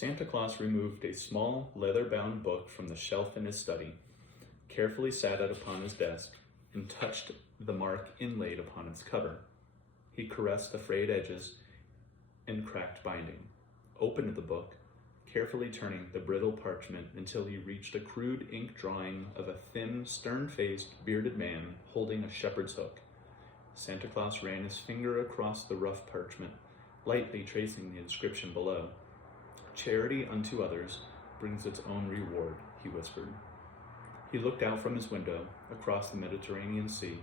Santa Claus removed a small, leather-bound book from the shelf in his study, carefully sat it upon his desk, and touched the mark inlaid upon its cover. He caressed the frayed edges and cracked binding, opened the book, carefully turning the brittle parchment until he reached a crude ink drawing of a thin, stern-faced, bearded man holding a shepherd's hook. Santa Claus ran his finger across the rough parchment, lightly tracing the inscription below. "Charity unto others brings its own reward," he whispered. He looked out from his window across the Mediterranean Sea,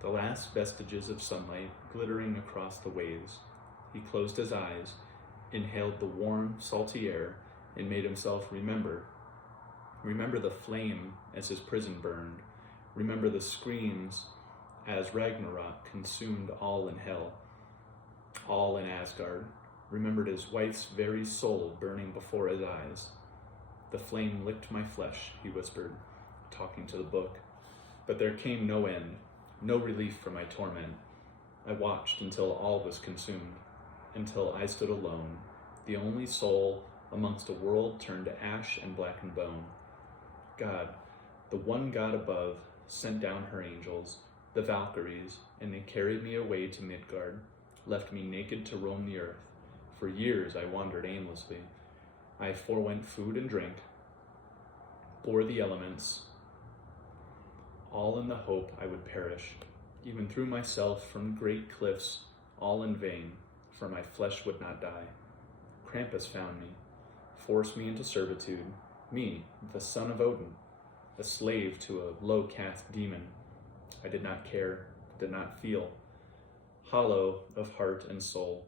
the last vestiges of sunlight glittering across the waves. He closed his eyes, inhaled the warm, salty air, and made himself remember the flame as his prison burned, remember the screams as Ragnarok consumed all in hell, all in Asgard, remembered his wife's very soul burning before his eyes. "The flame licked my flesh," he whispered, talking to the book, but there came no end, no relief for my torment. I watched until all was consumed, until I stood alone, the only soul amongst a world turned to ash and blackened bone. God, the one God above, sent down her angels, the Valkyries, and they carried me away to Midgard, left me naked to roam the earth. For years I wandered aimlessly. I forewent food and drink, bore the elements, all in the hope I would perish, even threw myself from great cliffs, all in vain, for my flesh would not die. Krampus found me, forced me into servitude, me, the son of Odin, a slave to a low-caste demon. I did not care, did not feel. Hollow of heart and soul,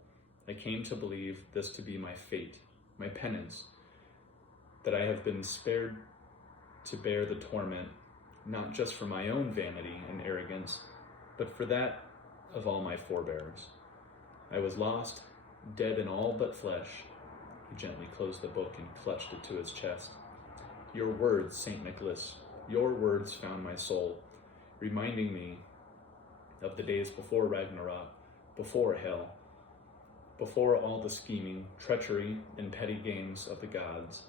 I came to believe this to be my fate, my penance, that I have been spared to bear the torment, not just for my own vanity and arrogance, but for that of all my forebears. I was lost, dead in all but flesh. He gently closed the book and clutched it to his chest. Your words, St. Nicholas, your words found my soul, reminding me of the days before Ragnarok, before hell, before all the scheming, treachery, and petty games of the gods,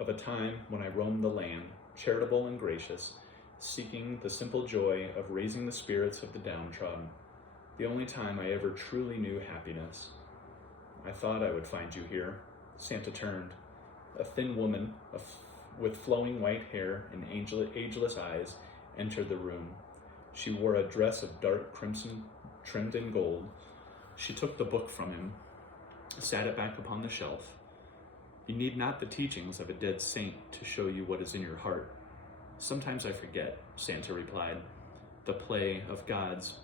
of a time when I roamed the land, charitable and gracious, seeking the simple joy of raising the spirits of the downtrodden, the only time I ever truly knew happiness. I thought I would find you here. Santa turned. A thin woman with flowing white hair and ageless eyes entered the room. She wore a dress of dark crimson trimmed in gold. She took the book from him, sat it back upon the shelf. You need not the teachings of a dead saint to show you what is in your heart. Sometimes I forget, Santa replied. The play of gods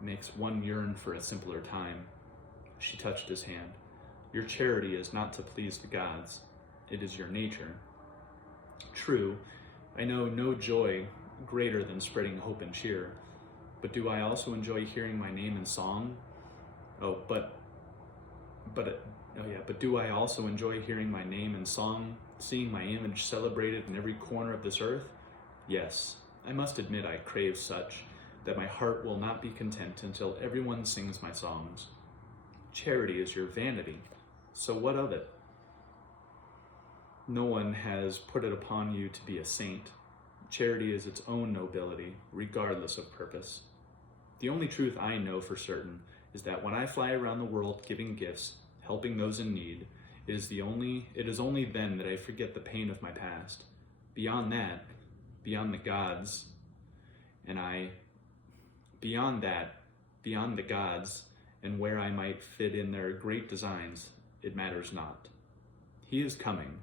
makes one yearn for a simpler time. She touched his hand. Your charity is not to please the gods. It is your nature. True, I know no joy greater than spreading hope and cheer, but do I also enjoy hearing my name in song? But do I also enjoy hearing my name in song, seeing my image celebrated in every corner of this earth? Yes, I must admit I crave such, that my heart will not be content until everyone sings my songs. Charity is your vanity, so what of it? No one has put it upon you to be a saint. Charity is its own nobility, regardless of purpose. The only truth I know for certain is that when I fly around the world giving gifts, helping those in need, it is only then that I forget the pain of my past. Beyond that, beyond the gods, beyond the gods, and where I might fit in their great designs, it matters not. He is coming.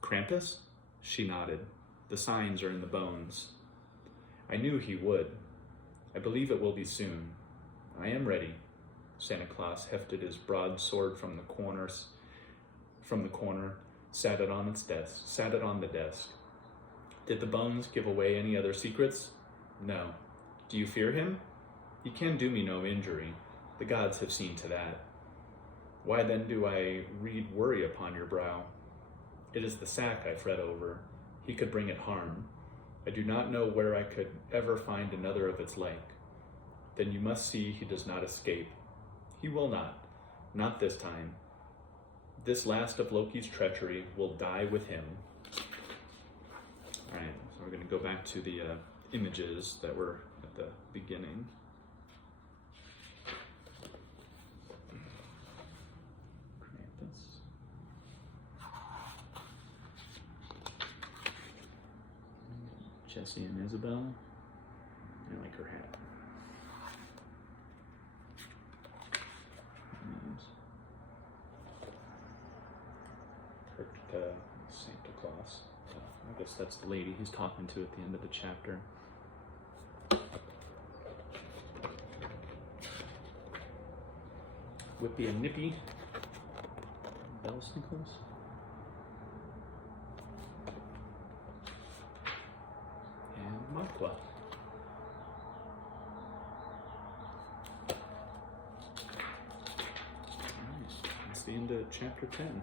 Krampus? She nodded. The signs are in the bones. I knew he would. I believe it will be soon. I am ready. Santa Claus hefted his broadsword from the corner, sat it on the desk. Did the bones give away any other secrets? No. Do you fear him? He can do me no injury. The gods have seen to that. Why then do I read worry upon your brow? It is the sack I fret over. He could bring it harm. I do not know where I could ever find another of its like. Then you must see he does not escape. He will not this time. This last of Loki's treachery will die with him. All right, so we're going to go back to the images that were at the beginning. Krampus. Jesse and Isabel. I like her hat. Perfect Santa Claus. I guess that's the lady he's talking to at the end of the chapter. Whippy and Nippy. Bell Snickles. And Makwa. Alright, that's the end of chapter 10.